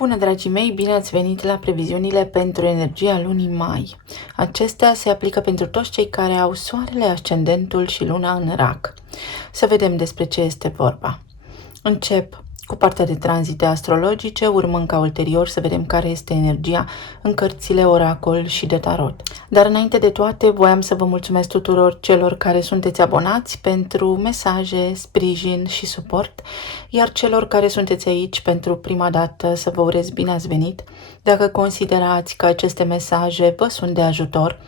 Bună, dragii mei, bine ați venit la previziunile pentru energia lunii mai. Acestea se aplică pentru toți cei care au soarele, ascendentul și luna în rac. Să vedem despre ce este vorba. Încep cu partea de tranzite astrologice, urmând ca ulterior să vedem care este energia în cărțile oracol și de tarot. Dar înainte de toate, voiam să vă mulțumesc tuturor celor care sunteți abonați pentru mesaje, sprijin și suport, iar celor care sunteți aici pentru prima dată să vă urez bine ați venit. Dacă considerați că aceste mesaje vă sunt de ajutor,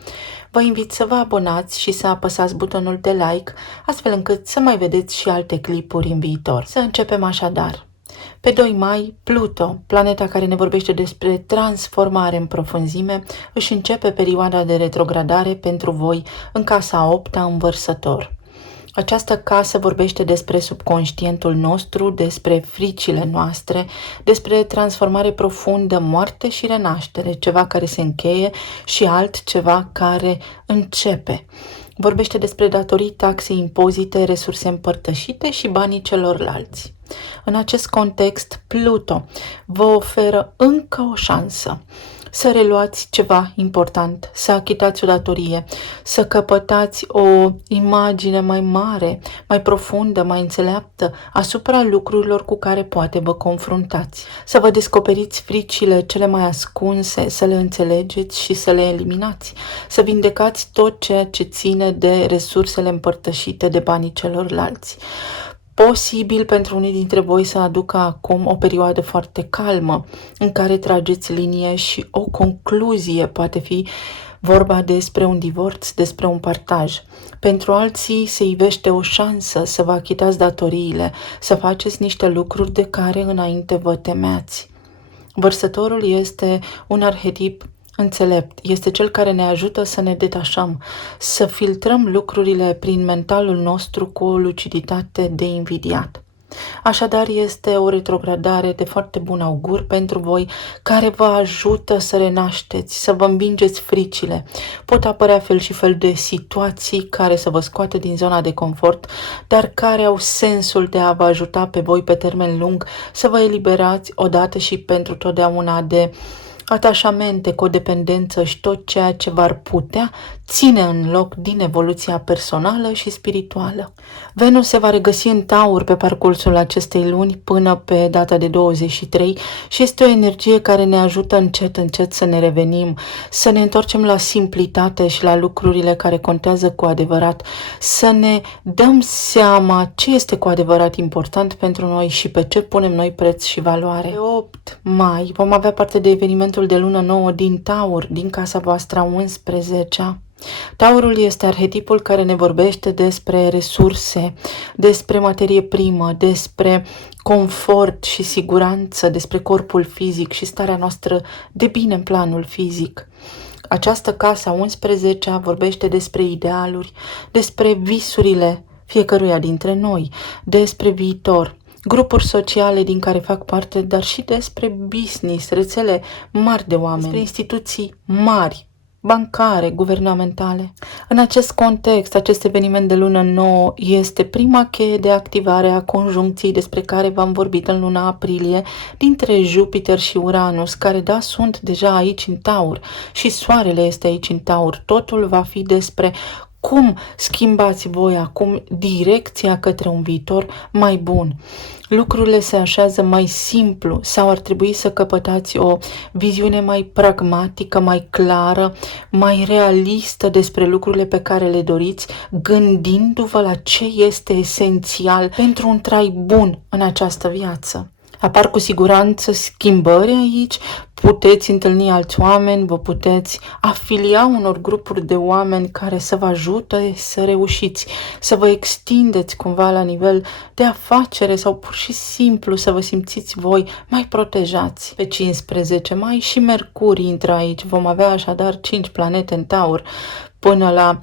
vă invit să vă abonați și să apăsați butonul de like, astfel încât să mai vedeți și alte clipuri în viitor. Să începem așadar. Pe 2 mai, Pluto, planeta care ne vorbește despre transformare în profunzime, își începe perioada de retrogradare pentru voi în casa 8-a în Vărsător. Această casă vorbește despre subconștientul nostru, despre fricile noastre, despre transformare profundă, moarte și renaștere, ceva care se încheie și altceva care începe. Vorbește despre datorii, taxe, impozite, resurse împărtășite și banii celorlalți. În acest context, Pluto vă oferă încă o șansă să reluați ceva important, să achitați o datorie, să căpătați o imagine mai mare, mai profundă, mai înțeleaptă asupra lucrurilor cu care poate vă confruntați. Să vă descoperiți fricile cele mai ascunse, să le înțelegeți și să le eliminați. Să vindecați tot ceea ce ține de resursele împărtășite de banii celorlalți. Posibil pentru unii dintre voi să aducă acum o perioadă foarte calmă în care trageți linie și o concluzie, poate fi vorba despre un divorț, despre un partaj. Pentru alții se ivește o șansă să vă achitați datoriile, să faceți niște lucruri de care înainte vă temeați. Vărsătorul este un arhetip înțelept, este cel care ne ajută să ne detașăm, să filtrăm lucrurile prin mentalul nostru cu o luciditate de invidiat. Așadar, este o retrogradare de foarte bun augur pentru voi, care vă ajută să renașteți, să vă învingeți fricile. Pot apărea fel și fel de situații care să vă scoată din zona de confort, dar care au sensul de a vă ajuta pe voi pe termen lung să vă eliberați odată și pentru totdeauna de atașamente, codependență și tot ceea ce v-ar putea ține în loc din evoluția personală și spirituală. Venus se va regăsi în Taur pe parcursul acestei luni până pe data de 23 și este o energie care ne ajută încet să ne revenim, să ne întoarcem la simplitate și la lucrurile care contează cu adevărat, să ne dăm seama ce este cu adevărat important pentru noi și pe ce punem noi preț și valoare. Pe 8 mai vom avea parte de evenimentul de lună nouă din Taur, din casa voastră a 11-a. Taurul este arhetipul care ne vorbește despre resurse, despre materie primă, despre confort și siguranță, despre corpul fizic și starea noastră de bine în planul fizic. Această casă a 11-a vorbește despre idealuri, despre visurile fiecăruia dintre noi, despre viitor, grupuri sociale din care fac parte, dar și despre business, rețele mari de oameni, despre instituții mari, bancare, guvernamentale. În acest context, acest eveniment de lună nouă este prima cheie de activare a conjuncției despre care v-am vorbit în luna aprilie dintre Jupiter și Uranus, care sunt deja aici în Taur și Soarele este aici în Taur. Totul va fi despre cum schimbați voi acum direcția către un viitor mai bun. Lucrurile se așează mai simplu sau ar trebui să căpătați o viziune mai pragmatică, mai clară, mai realistă despre lucrurile pe care le doriți, gândindu-vă la ce este esențial pentru un trai bun în această viață. Apar cu siguranță schimbări aici, puteți întâlni alți oameni, vă puteți afilia unor grupuri de oameni care să vă ajute să reușiți, să vă extindeți cumva la nivel de afacere sau pur și simplu să vă simțiți voi mai protejați. Pe 15 mai și Mercur intră aici, vom avea așadar 5 planete în Taur până la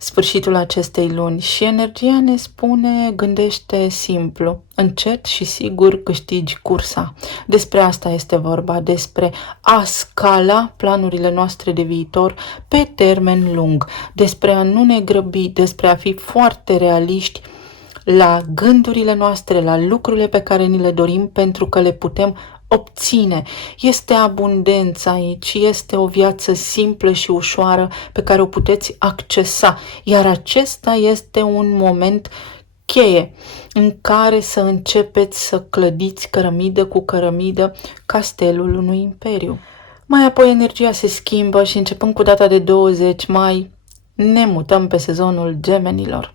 sfârșitul acestei luni și energia ne spune: gândește simplu, încet și sigur câștigi cursa. Despre asta este vorba, despre a scala planurile noastre de viitor pe termen lung, despre a nu ne grăbi, despre a fi foarte realiști la gândurile noastre, la lucrurile pe care ni le dorim, pentru că le putem obține. Este abundență aici, este o viață simplă și ușoară pe care o puteți accesa, iar acesta este un moment cheie în care să începeți să clădiți cărămidă cu cărămidă castelul unui imperiu. Mai apoi energia se schimbă și începând cu data de 20 mai ne mutăm pe sezonul Gemenilor.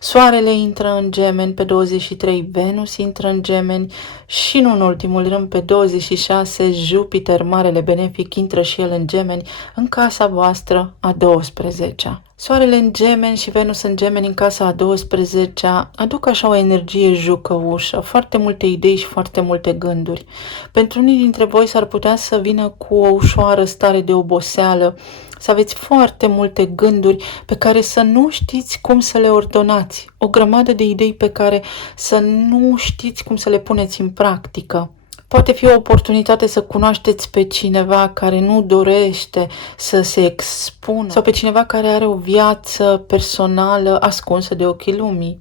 Soarele intră în Gemeni, pe 23 Venus intră în Gemeni și nu în ultimul rând pe 26 Jupiter, marele benefic, intră și el în Gemeni, în casa voastră a 12-a. Soarele în Gemeni și Venus în Gemeni în casa a 12-a aduc așa o energie jucăușă, foarte multe idei și foarte multe gânduri. Pentru unii dintre voi s-ar putea să vină cu o ușoară stare de oboseală, să aveți foarte multe gânduri pe care să nu știți cum să le ordonați, o grămadă de idei pe care să nu știți cum să le puneți în practică. Poate fi o oportunitate să cunoașteți pe cineva care nu dorește să se expună sau pe cineva care are o viață personală ascunsă de ochii lumii.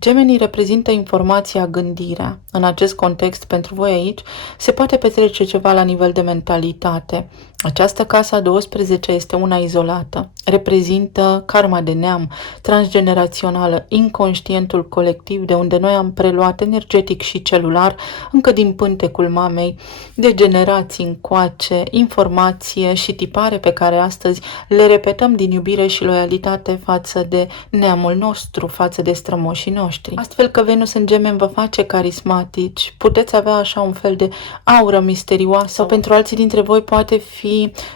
Gemenii reprezintă informația, gândirea. În acest context, pentru voi aici, se poate petrece ceva la nivel de mentalitate. Această casă a 12 este una izolată. Reprezintă karma de neam, transgenerațională, inconștientul colectiv de unde noi am preluat energetic și celular încă din pântecul mamei, de generații încoace, informație și tipare pe care astăzi le repetăm din iubire și loialitate față de neamul nostru, față de strămoșii noștri. Astfel că Venus în Gemeni vă face carismatici, puteți avea așa un fel de aură misterioasă sau pentru alții dintre voi poate fi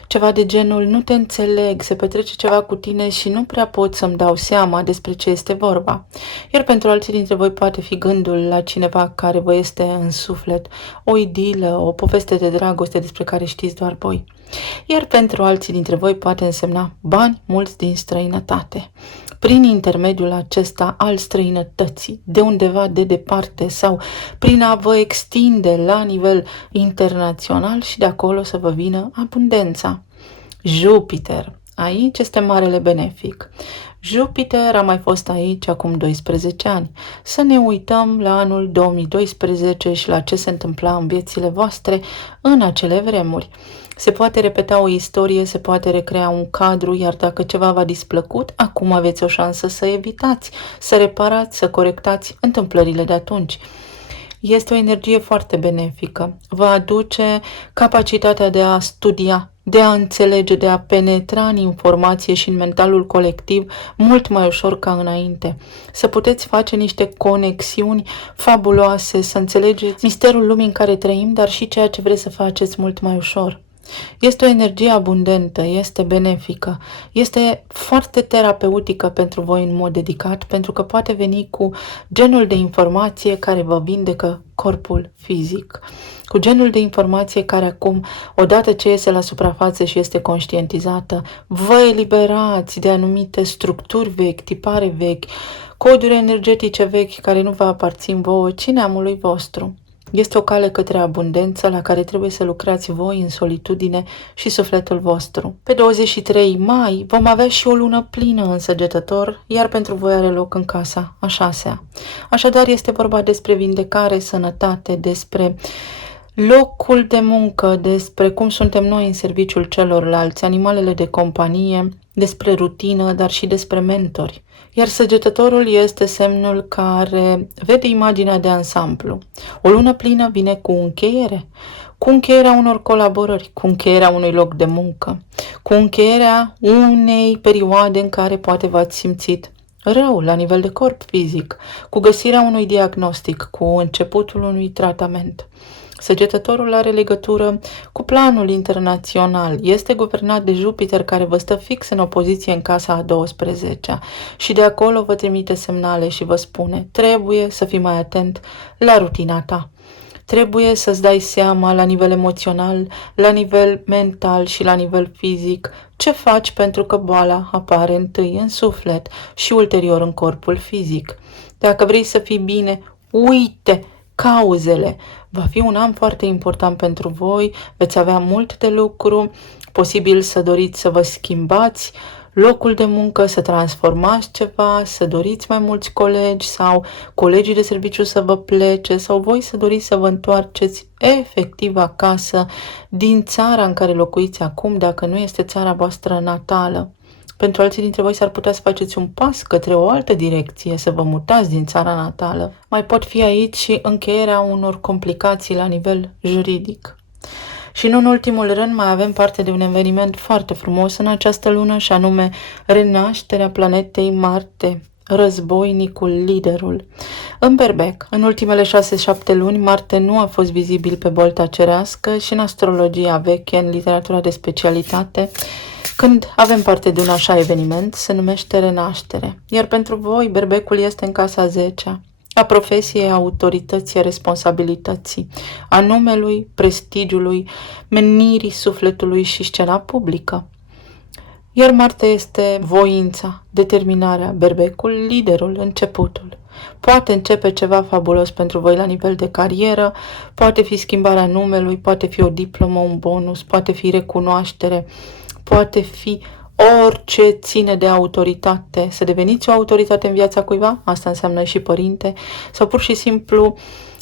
ceva de genul nu te înțeleg, se petrece ceva cu tine și nu prea pot să-mi dau seama despre ce este vorba. Iar pentru alții dintre voi poate fi gândul la cineva care vă este în suflet, o idilă, o poveste de dragoste despre care știți doar voi. Iar pentru alții dintre voi poate însemna bani mulți din străinătate. Prin intermediul acesta al străinătății, de undeva de departe sau prin a vă extinde la nivel internațional și de acolo să vă vină abundența. Jupiter. Aici este marele benefic. Jupiter a mai fost aici acum 12 ani. Să ne uităm la anul 2012 și la ce se întâmpla în viețile voastre în acele vremuri. Se poate repeta o istorie, se poate recrea un cadru, iar dacă ceva v-a displăcut, acum aveți o șansă să evitați, să reparați, să corectați întâmplările de atunci. Este o energie foarte benefică. Vă aduce capacitatea de a studia, de a înțelege, de a penetra în informație și în mentalul colectiv mult mai ușor ca înainte. Să puteți face niște conexiuni fabuloase, să înțelegeți misterul lumii în care trăim, dar și ceea ce vreți să faceți mult mai ușor. Este o energie abundentă, este benefică, este foarte terapeutică pentru voi în mod dedicat, pentru că poate veni cu genul de informație care vă vindecă corpul fizic, cu genul de informație care acum, odată ce iese la suprafață și este conștientizată, vă eliberați de anumite structuri vechi, tipare vechi, coduri energetice vechi care nu vă aparțin vouă, ci neamului vostru. Este o cale către abundență la care trebuie să lucrați voi în solitudine și sufletul vostru. Pe 23 mai vom avea și o lună plină în Săgetător, iar pentru voi are loc în casa a 6-a. Așadar este vorba despre vindecare, sănătate, despre locul de muncă, despre cum suntem noi în serviciul celorlalți, animalele de companie, despre rutină, dar și despre mentori. Iar Săgetătorul este semnul care vede imaginea de ansamblu. O lună plină vine cu încheierea unor colaborări, cu încheierea unui loc de muncă, cu încheierea unei perioade în care poate v-ați simțit rău la nivel de corp fizic, cu găsirea unui diagnostic, cu începutul unui tratament. Săgetătorul are legătură cu planul internațional. Este guvernat de Jupiter care vă stă fix în opoziție în casa a 12-a și de acolo vă trimite semnale și vă spune trebuie să fii mai atent la rutina ta. Trebuie să-ți dai seama la nivel emoțional, la nivel mental și la nivel fizic ce faci pentru că boala apare întâi în suflet și ulterior în corpul fizic. Dacă vrei să fii bine, uite cauzele. Va fi un an foarte important pentru voi, veți avea mult de lucru, posibil să doriți să vă schimbați locul de muncă, să transformați ceva, să doriți mai mulți colegi sau colegii de serviciu să vă plece sau voi să doriți să vă întoarceți efectiv acasă din țara în care locuiți acum, dacă nu este țara voastră natală. Pentru alții dintre voi s-ar putea să faceți un pas către o altă direcție, să vă mutați din țara natală. Mai pot fi aici și încheierea unor complicații la nivel juridic. Și nu în ultimul rând mai avem parte de un eveniment foarte frumos în această lună și anume renașterea planetei Marte, războinicul, liderul. În Berbec, în ultimele 6-7 luni, Marte nu a fost vizibil pe bolta cerească și în astrologia veche, în literatura de specialitate, când avem parte de un așa eveniment, se numește renaștere. Iar pentru voi, Berbecul este în casa 10-a, a profesiei, a autorității, a responsabilității, a numelui, prestigiului, menirii sufletului și scena publică. Iar Marte este voința, determinarea, Berbecul, liderul, începutul. Poate începe ceva fabulos pentru voi la nivel de carieră, poate fi schimbarea numelui, poate fi o diplomă, un bonus, poate fi recunoaștere, poate fi orice ține de autoritate, să deveniți o autoritate în viața cuiva, asta înseamnă și părinte, sau pur și simplu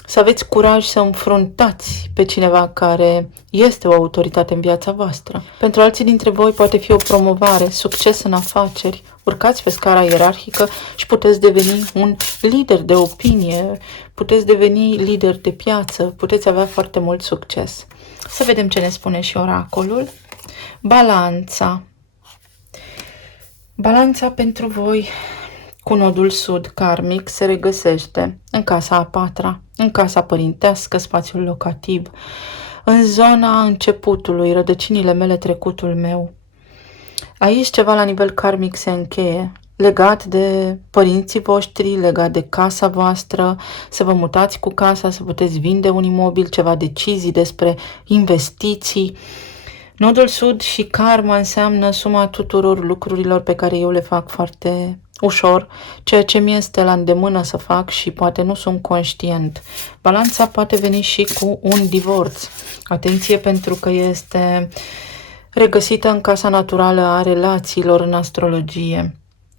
să aveți curaj să înfruntați pe cineva care este o autoritate în viața voastră. Pentru alții dintre voi poate fi o promovare, succes în afaceri, urcați pe scara ierarhică și puteți deveni un lider de opinie, puteți deveni lider de piață, puteți avea foarte mult succes. Să vedem ce ne spune și oracolul. Balanța. Balanța pentru voi cu nodul sud karmic se regăsește în casa a 4-a, în casa părintească, spațiul locativ, în zona începutului, rădăcinile mele, trecutul meu. Aici ceva la nivel karmic se încheie, legat de părinții voștri, legat de casa voastră, să vă mutați cu casa, să puteți vinde un imobil, ceva decizii despre investiții. Nodul sud și karma înseamnă suma tuturor lucrurilor pe care eu le fac foarte ușor, ceea ce mi este la îndemână să fac și poate nu sunt conștient. Balanța poate veni și cu un divorț. Atenție, pentru că este regăsită în casa naturală a relațiilor în astrologie.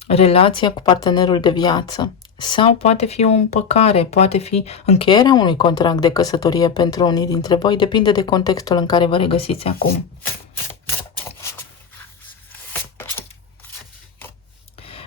Relația cu partenerul de viață. Sau poate fi o împăcare, poate fi încheierea unui contract de căsătorie pentru unii dintre voi, depinde de contextul în care vă regăsiți acum.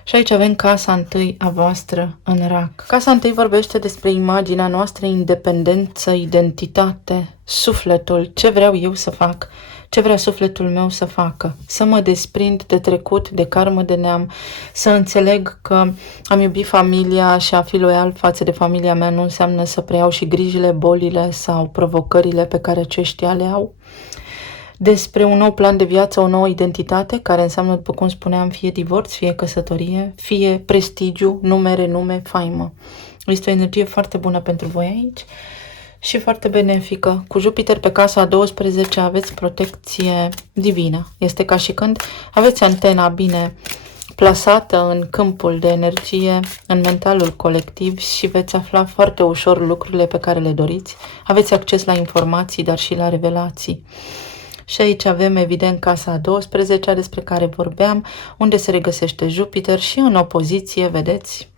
Și aici avem casa întâi a voastră în rac. Casa întâi vorbește despre imaginea noastră, independență, identitate, sufletul, ce vreau eu să fac, ce vrea sufletul meu să facă, să mă desprind de trecut, de karmă, de neam, să înțeleg că am iubit familia și a fi loial față de familia mea nu înseamnă să preiau și grijile, bolile sau provocările pe care aceștia le au. Despre un nou plan de viață, o nouă identitate, care înseamnă, după cum spuneam, fie divorț, fie căsătorie, fie prestigiu, nume, renume, faimă. Este o energie foarte bună pentru voi aici și foarte benefică. Cu Jupiter pe casa a 12 aveți protecție divină. Este ca și când aveți antena bine plasată în câmpul de energie, în mentalul colectiv și veți afla foarte ușor lucrurile pe care le doriți. Aveți acces la informații, dar și la revelații. Și aici avem, evident, casa a 12-a despre care vorbeam, unde se regăsește Jupiter și în opoziție, vedeți,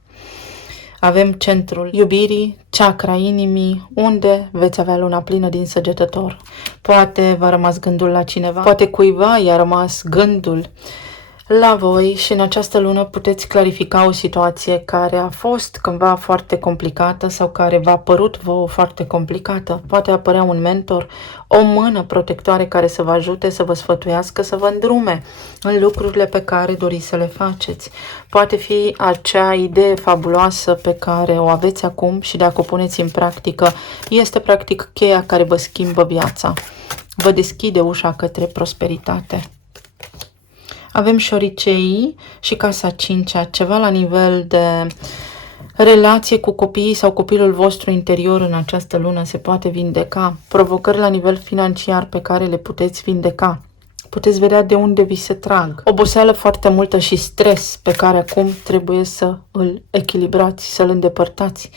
avem centrul iubirii, chakra inimii, unde veți avea luna plină din Săgetător. Poate v-a rămas gândul la cineva, poate cuiva i-a rămas gândul la voi și în această lună puteți clarifica o situație care a fost cândva foarte complicată sau care v-a părut vouă foarte complicată. Poate apărea un mentor, o mână protectoare care să vă ajute, să vă sfătuiască, să vă îndrume în lucrurile pe care doriți să le faceți. Poate fi acea idee fabuloasă pe care o aveți acum și dacă o puneți în practică, este practic cheia care vă schimbă viața. Vă deschide ușa către prosperitate. Avem șoriceii și casa 5-a, ceva la nivel de relație cu copiii sau copilul vostru interior în această lună se poate vindeca. Provocări la nivel financiar pe care le puteți vindeca. Puteți vedea de unde vi se trag. Oboseală foarte multă și stres pe care acum trebuie să îl echilibrați, să-l îndepărtați.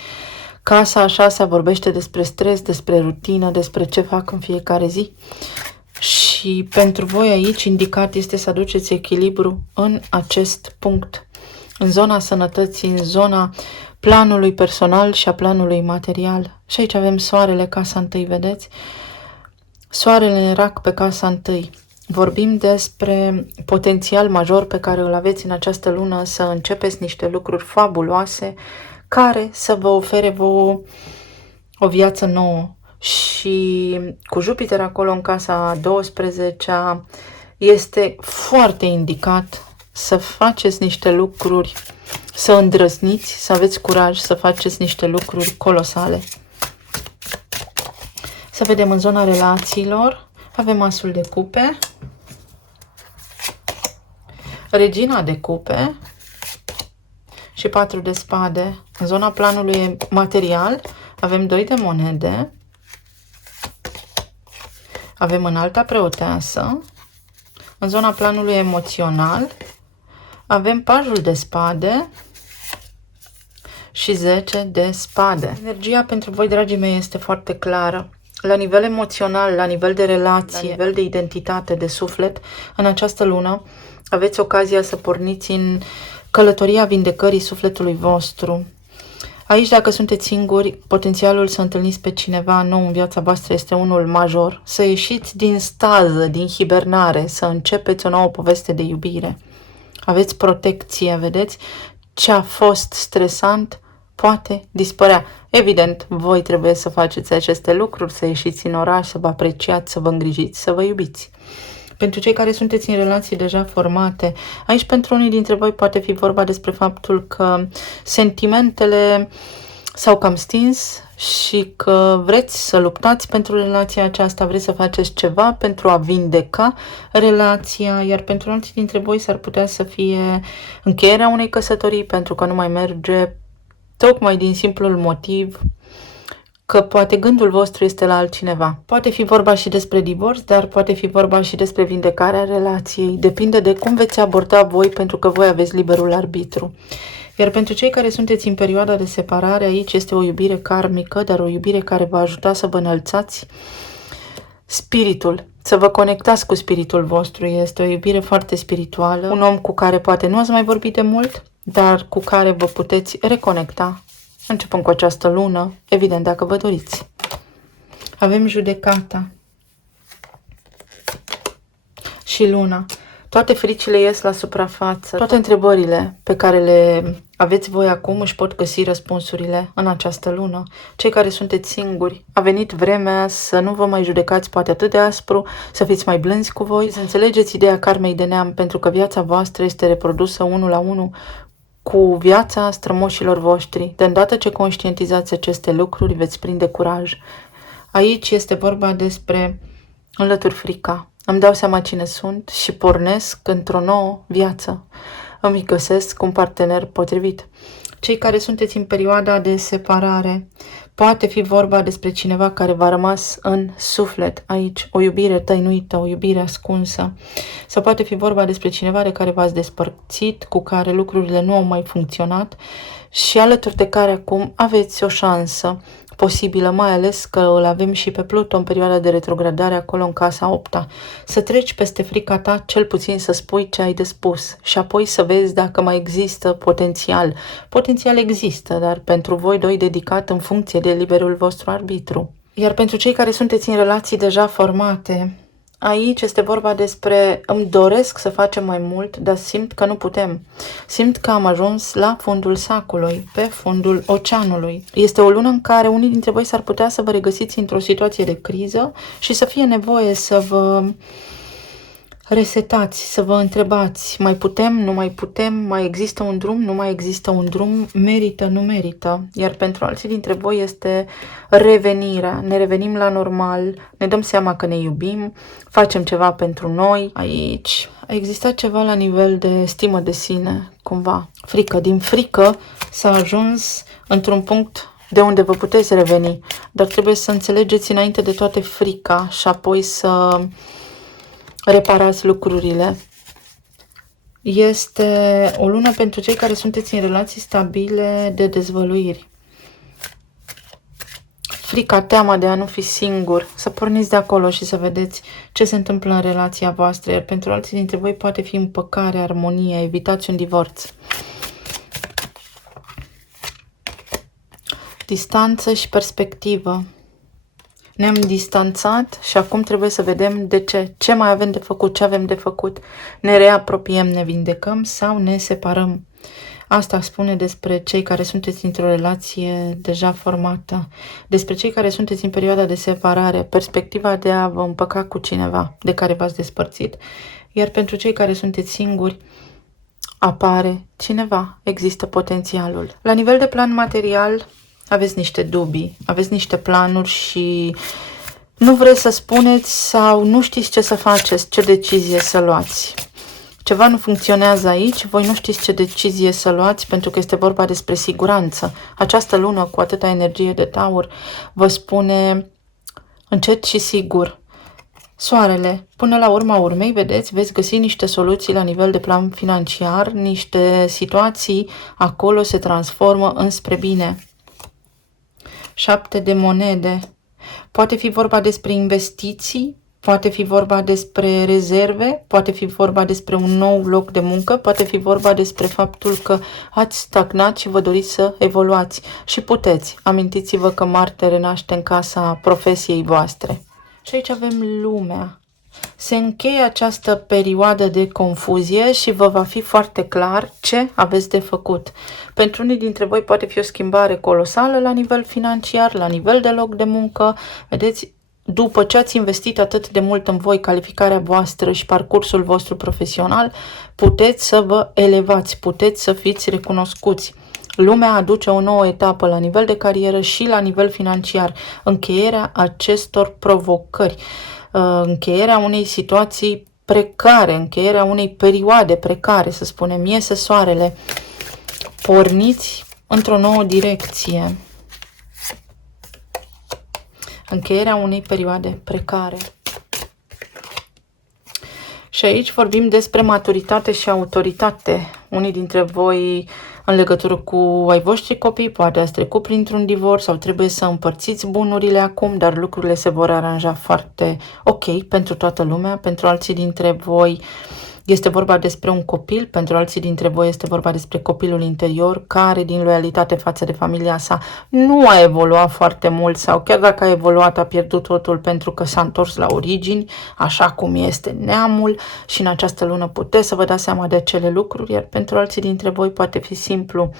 Casa a 6-a vorbește despre stres, despre rutină, despre ce fac în fiecare zi. Și Și pentru voi aici indicat este să aduceți echilibru în acest punct, în zona sănătății, în zona planului personal și a planului material. Și aici avem soarele, casa întâi, vedeți? Soarele în rac pe casa întâi. Vorbim despre potențial major pe care îl aveți în această lună să începeți niște lucruri fabuloase care să vă ofere vouă o viață nouă. Și cu Jupiter acolo în casa 12-a este foarte indicat să faceți niște lucruri, să îndrăzniți, să aveți curaj să faceți niște lucruri colosale. Să vedem în zona relațiilor. Avem asul de cupe, regina de cupe și 4 de spade. În zona planului material avem 2 de monede, avem înalta preoteasă. În zona planului emoțional avem pajul de spade și 10 de spade. Energia pentru voi, dragii mei, este foarte clară. La nivel emoțional, la nivel de relație, la nivel de identitate, de suflet, în această lună aveți ocazia să porniți în călătoria vindecării sufletului vostru. Aici, dacă sunteți singuri, potențialul să întâlniți pe cineva nou în viața voastră este unul major. Să ieșiți din stază, din hibernare, să începeți o nouă poveste de iubire. Aveți protecție, vedeți? Ce a fost stresant poate dispărea. Evident, voi trebuie să faceți aceste lucruri, să ieșiți în oraș, să vă apreciați, să vă îngrijiți, să vă iubiți. Pentru cei care sunteți în relații deja formate, aici pentru unii dintre voi poate fi vorba despre faptul că sentimentele s-au cam stins și că vreți să luptați pentru relația aceasta, vreți să faceți ceva pentru a vindeca relația, iar pentru alții dintre voi s-ar putea să fie încheierea unei căsătorii pentru că nu mai merge, tocmai din simplul motiv că poate gândul vostru este la altcineva. Poate fi vorba și despre divorț, dar poate fi vorba și despre vindecarea relației. Depinde de cum veți aborda voi, pentru că voi aveți liberul arbitru. Iar pentru cei care sunteți în perioada de separare, aici este o iubire karmică, dar o iubire care va ajuta să vă înălțați spiritul, să vă conectați cu spiritul vostru. Este o iubire foarte spirituală, un om cu care poate nu ați mai vorbit de mult, dar cu care vă puteți reconecta începând cu această lună, evident, dacă vă doriți. Avem judecata și luna. Toate fricile ies la suprafață. Toate întrebările pe care le aveți voi acum își pot găsi răspunsurile în această lună. Cei care sunteți singuri, a venit vremea să nu vă mai judecați poate atât de aspru, să fiți mai blânzi cu voi, să înțelegeți ideea karmei de neam, pentru că viața voastră este reprodusă unul la unul cu viața strămoșilor voștri. De îndată ce conștientizați aceste lucruri, veți prinde curaj. Aici este vorba despre înlături frica. Îmi dau seama cine sunt și pornesc într-o nouă viață. Îmi găsesc un partener potrivit. Cei care sunteți în perioada de separare, poate fi vorba despre cineva care v-a rămas în suflet aici, o iubire tăinuită, o iubire ascunsă. Sau poate fi vorba despre cineva de care v-ați despărțit, cu care lucrurile nu au mai funcționat și alături de care acum aveți o șansă posibilă, mai ales că îl avem și pe Pluto în perioada de retrogradare acolo în casa 8-a. Să treci peste frica ta, cel puțin să spui ce ai de spus și apoi să vezi dacă mai există potențial. Potențial există, dar pentru voi doi dedicat în funcție de liberul vostru arbitru. Iar pentru cei care sunteți în relații deja formate, aici este vorba despre îmi doresc să facem mai mult, dar simt că nu putem. Simt că am ajuns la fundul sacului, pe fundul oceanului. Este o lună în care unii dintre voi s-ar putea să vă regăsiți într-o situație de criză și să fie nevoie să vă resetați, să vă întrebați, mai putem, nu mai putem, mai există un drum, nu mai există un drum, merită, nu merită. Iar pentru alții dintre voi este revenirea, ne revenim la normal, ne dăm seama că ne iubim, facem ceva pentru noi. Aici a existat ceva la nivel de stimă de sine, cumva, frică. Din frică s-a ajuns într-un punct de unde vă puteți reveni, dar trebuie să înțelegeți înainte de toate frica și apoi să reparați lucrurile. Este o lună pentru cei care sunteți în relații stabile de dezvăluiri. frica, teama de a nu fi singur, să porniți de acolo și să vedeți ce se întâmplă în relația voastră, iar pentru alții dintre voi poate fi împăcare, armonie, evitați un divorț. Distanță și perspectivă. Ne-am distanțat și acum trebuie să vedem de ce. Ce mai avem de făcut, ce avem de făcut. Ne reapropiem, ne vindecăm sau ne separăm. Asta spune despre cei care sunteți într-o relație deja formată, despre cei care sunteți în perioada de separare, perspectiva de a vă împăca cu cineva de care v-ați despărțit, iar pentru cei care sunteți singuri, apare cineva, există potențialul. La nivel de plan material, aveți niște dubii, aveți niște planuri și nu vreți să spuneți sau nu știți ce să faceți, ce decizie să luați. Ceva nu funcționează aici, voi nu știți ce decizie să luați pentru că este vorba despre siguranță. Această lună cu atâta energie de taur vă spune încet și sigur. Soarele, până la urma urmei, vedeți, veți găsi niște soluții la nivel de plan financiar, niște situații acolo se transformă înspre bine. 7 de monede. Poate fi vorba despre investiții, poate fi vorba despre rezerve, poate fi vorba despre un nou loc de muncă, poate fi vorba despre faptul că ați stagnat și vă doriți să evoluați. Și puteți. Amintiți-vă că Marte renaște în casa profesiei voastre. Și aici avem lumea. Se încheie această perioadă de confuzie și vă va fi foarte clar ce aveți de făcut. Pentru unii dintre voi poate fi o schimbare colosală la nivel financiar, la nivel de loc de muncă. Vedeți, după ce ați investit atât de mult în voi, calificarea voastră și parcursul vostru profesional, puteți să vă elevați, puteți să fiți recunoscuți. Lumea aduce o nouă etapă la nivel de carieră și la nivel financiar. Încheierea acestor provocări, încheierea unei situații precare, încheierea unei perioade precare, să spunem, iese soarele. Porniți într-o nouă direcție. Încheierea unei perioade precare. Și aici vorbim despre maturitate și autoritate. Unii dintre voi, în legătură cu ai voștri copii, poate ați trecut printr-un divorț sau trebuie să împărțiți bunurile acum, dar lucrurile se vor aranja foarte ok pentru toată lumea. Pentru alții dintre voi este vorba despre un copil, pentru alții dintre voi este vorba despre copilul interior care, din loialitate față de familia sa, nu a evoluat foarte mult sau chiar dacă a evoluat, a pierdut totul pentru că s-a întors la origini, așa cum este neamul, și în această lună puteți să vă dați seama de acele lucruri, iar pentru alții dintre voi poate fi simplu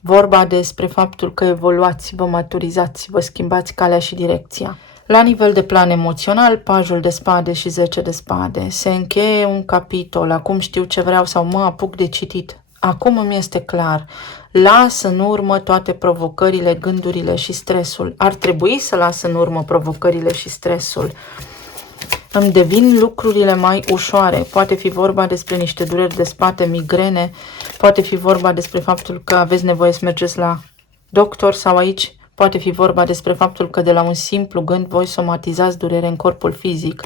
vorba despre faptul că evoluați, vă maturizați, vă schimbați calea și direcția. La nivel de plan emoțional, pajul de spade și 10 de spade. Se încheie un capitol, acum știu ce vreau sau mă apuc de citit. Acum îmi este clar. Las în urmă toate provocările, gândurile și stresul. Ar trebui să las în urmă provocările și stresul. Îmi devin lucrurile mai ușoare. Poate fi vorba despre niște dureri de spate, migrene. Poate fi vorba despre faptul că aveți nevoie să mergeți la doctor sau aici poate fi vorba despre faptul că de la un simplu gând voi somatizați durere în corpul fizic.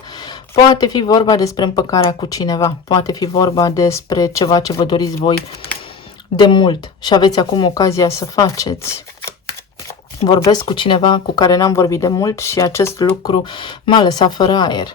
Poate fi vorba despre împăcarea cu cineva. Poate fi vorba despre ceva ce vă doriți voi de mult și aveți acum ocazia să faceți. Vorbesc cu cineva cu care n-am vorbit de mult și acest lucru m-a lăsat fără aer.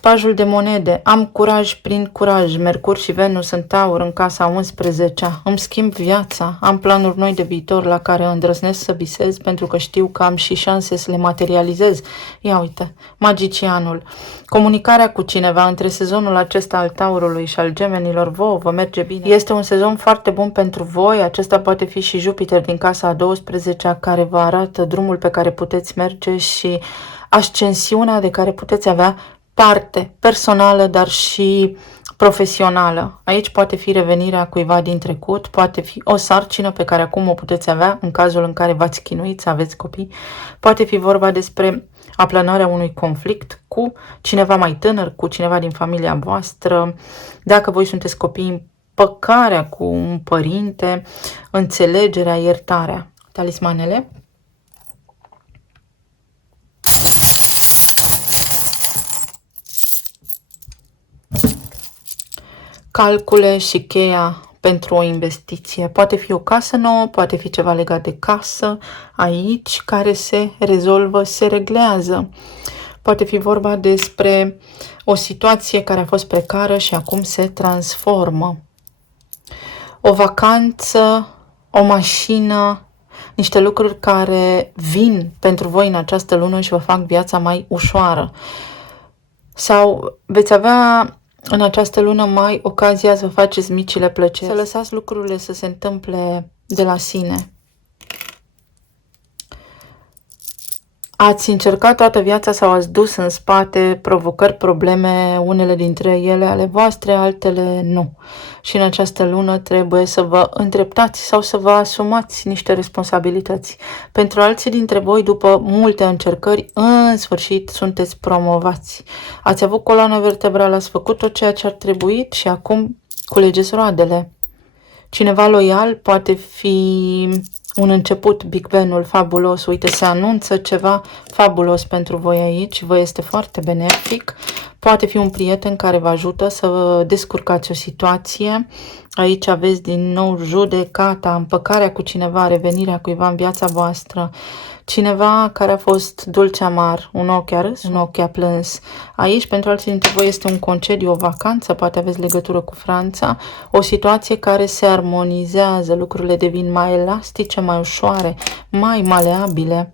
Pajul de monede. Am curaj prin curaj. Mercur și Venus în Taur în casa 11-a. Îmi schimb viața. Am planuri noi de viitor la care îndrăznesc să visez pentru că știu că am și șanse să le materializez. Ia uite, magicianul. Comunicarea cu cineva între sezonul acesta al Taurului și al Gemenilor vă merge bine. Este un sezon foarte bun pentru voi. Acesta poate fi și Jupiter din casa a 12-a care vă arată drumul pe care puteți merge și ascensiunea de care puteți avea parte personală, dar și profesională. Aici poate fi revenirea cuiva din trecut, poate fi o sarcină pe care acum o puteți avea în cazul în care v-ați chinuit să aveți copii, poate fi vorba despre aplanarea unui conflict cu cineva mai tânăr, cu cineva din familia voastră, dacă voi sunteți copii, împăcarea cu un părinte, înțelegerea, iertarea. Talismanele. Calcule și cheia pentru o investiție. Poate fi o casă nouă, poate fi ceva legat de casă aici, care se rezolvă, se reglează. Poate fi vorba despre o situație care a fost precară și acum se transformă. O vacanță, o mașină, niște lucruri care vin pentru voi în această lună și vă fac viața mai ușoară. Sau veți avea în această lună mai ocazia să vă faceți micile plăceri, să lăsați lucrurile să se întâmple de la sine. Ați încercat toată viața sau ați dus în spate provocări, probleme, unele dintre ele ale voastre, altele nu. Și în această lună trebuie să vă îndreptați sau să vă asumați niște responsabilități. Pentru alții dintre voi, după multe încercări, în sfârșit sunteți promovați. Ați avut coloană vertebrală, ați făcut tot ceea ce ar trebui și acum culegeți roadele. Cineva loial poate fi un început, Big Ben-ul fabulos, uite, se anunță ceva fabulos pentru voi aici, vă este foarte benefic, poate fi un prieten care vă ajută să descurcați o situație, aici aveți din nou judecata, împăcarea cu cineva, revenirea cuiva în viața voastră, cineva care a fost dulce amar, un ochi a râs, un ochi a plâns. Aici, pentru alții dintre voi, este un concediu, o vacanță, poate aveți legătură cu Franța, o situație care se armonizează, lucrurile devin mai elastice, mai ușoare, mai maleabile.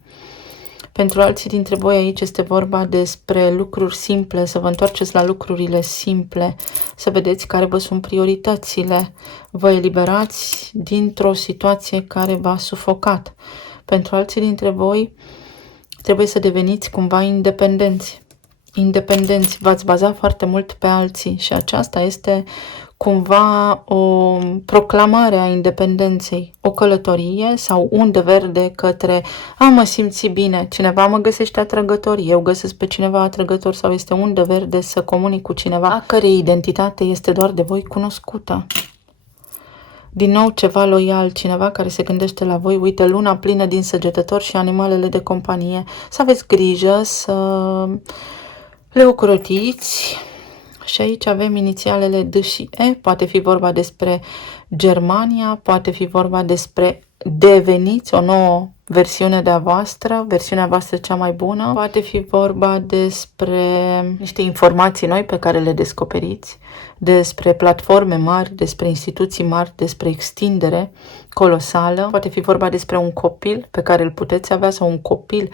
Pentru alții dintre voi aici este vorba despre lucruri simple, să vă întoarceți la lucrurile simple, să vedeți care vă sunt prioritățile, vă eliberați dintr-o situație care v-a sufocat. Pentru alții dintre voi trebuie să deveniți cumva independenți. Independenți, v-ați bazat foarte mult pe alții și aceasta este cumva o proclamare a independenței, o călătorie sau undă verde către a mă simți bine, cineva mă găsește atrăgător, eu găsesc pe cineva atrăgător sau este undă verde să comunic cu cineva a cărei identitate este doar de voi cunoscută. Din nou ceva loial, cineva care se gândește la voi, uite, luna plină din săgetători și animalele de companie, să aveți grijă, să le ocrotiți. Și aici avem inițialele D și E, poate fi vorba despre Germania, poate fi vorba despre deveniți o nouă versiune de-a voastră, versiunea voastră cea mai bună, poate fi vorba despre niște informații noi pe care le descoperiți, despre platforme mari, despre instituții mari, despre extindere colosală, poate fi vorba despre un copil pe care îl puteți avea sau un copil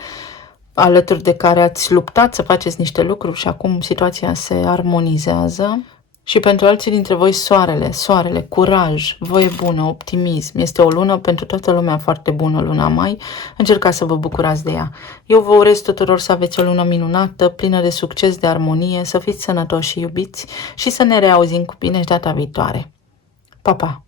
alături de care ați luptat să faceți niște lucruri și acum situația se armonizează. Și pentru alții dintre voi soarele, curaj, voie bună, optimism. Este o lună pentru toată lumea foarte bună, luna mai. Încercați să vă bucurați de ea. Eu vă urez tuturor să aveți o lună minunată, plină de succes, de armonie, să fiți sănătoși și iubiți și să ne reauzim cu bine și data viitoare. Pa, pa!